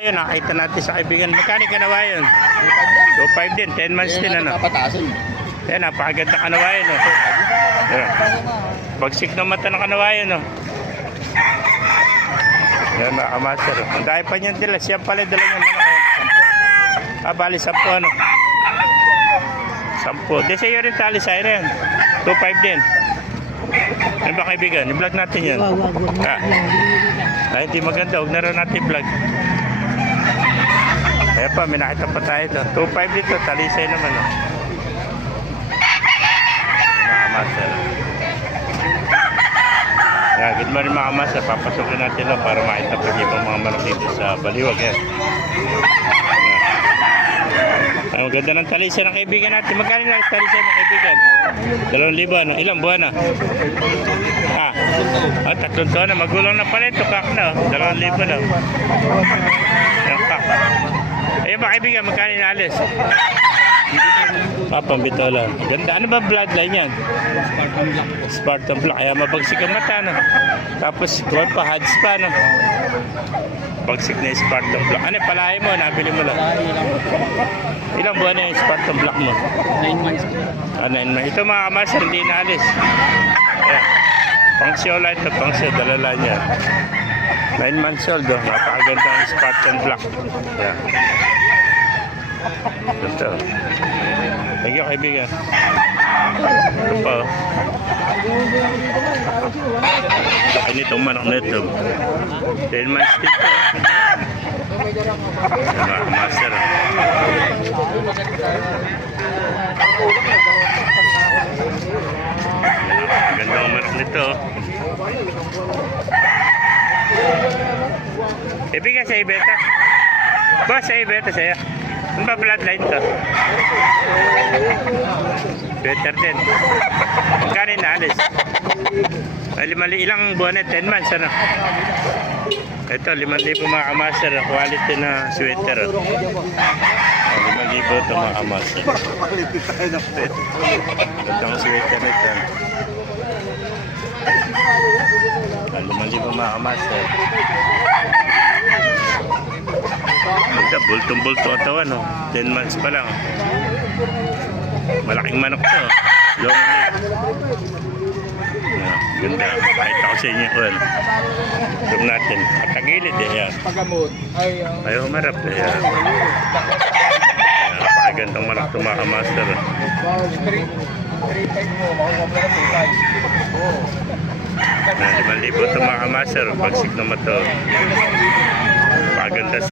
Ayun, nakita natin sa kaibigan. Magkano kanawayan? 2.5 din, 10 months din ano. Yan, napakaganda kanawayan no. Yan. Bagsik ng mata ng kanawayan no. Yan mga kamaster. Ang dahil pa niyan dila, siya pala dala niya manok. Bali 10 ano. 10. Di sa'yo rin tali sa'yo rin. 2.5 din. Ano ba kaibigan? I-vlog natin yan. Ay, hindi maganda. Huwag na rin natin i-vlog. Kaya pa, may nakita pa tayo ito. 2.5 dito. Talisay naman. Oh. Mga master. Good morning mga master. Papasokin natin lang para makita pa yung mga manok dito sa Baliwag. Yan. Ang ganda ng talisay ng kaibigan natin. Magkano na talisay ng kaibigan? 2,000 ano? Ilang buwan na? 3 taon na. Magulang na pala ito. Kak na. 2,000 na. Yung kak. Ayun ba kaibigan? Magkano na alis? Pambito lang. Ganda. Ano ba bloodline yan? Spartan Black. Kaya mabagsik ang mata no? Tapos gold pa. Hads pa no? Bagsik na yung Spartan Black. Ano palahay mo? Nabili mo lang. Ilang buwan na yung Spartan Black mo? 9 months. 9 months. Ito mga kamaster, hindi na alis. Ayan. Pangsyo lang ito. Pangsyo, dalala niya. 9 months old. Oh. Napakaganda ang Spartan Black. Ayan. Ito. Thank you kaibigan. Ito pa. Laki nitong manok na ito. 10 months dito. Mga kamaster. Gandang manok nito. Ibigay sa ibeta. Boss, sa ibeta sa'yo. Ano ba bloodline to? Better din. Magkano na alis? Ilang buwan na? 10 months ano? Ito, 5,000 mga kamaster. Quality na sweater. 5,000 ito mga kamaster. Itong sweater nito. 5,000 mga kamaster. Ito, bultong-bulto ito ano. 10 months pa lang. Malaking manok to. Long leg. Ganda. Kahit ako sa inyo ko. Tignan natin. Katagilid eh. Yan. Ayaw humarap eh. Yan. Napakagandang manok ito mga kamaster. 5,000 ito mga kamaster. Pagsik naman ito. Napakaganda.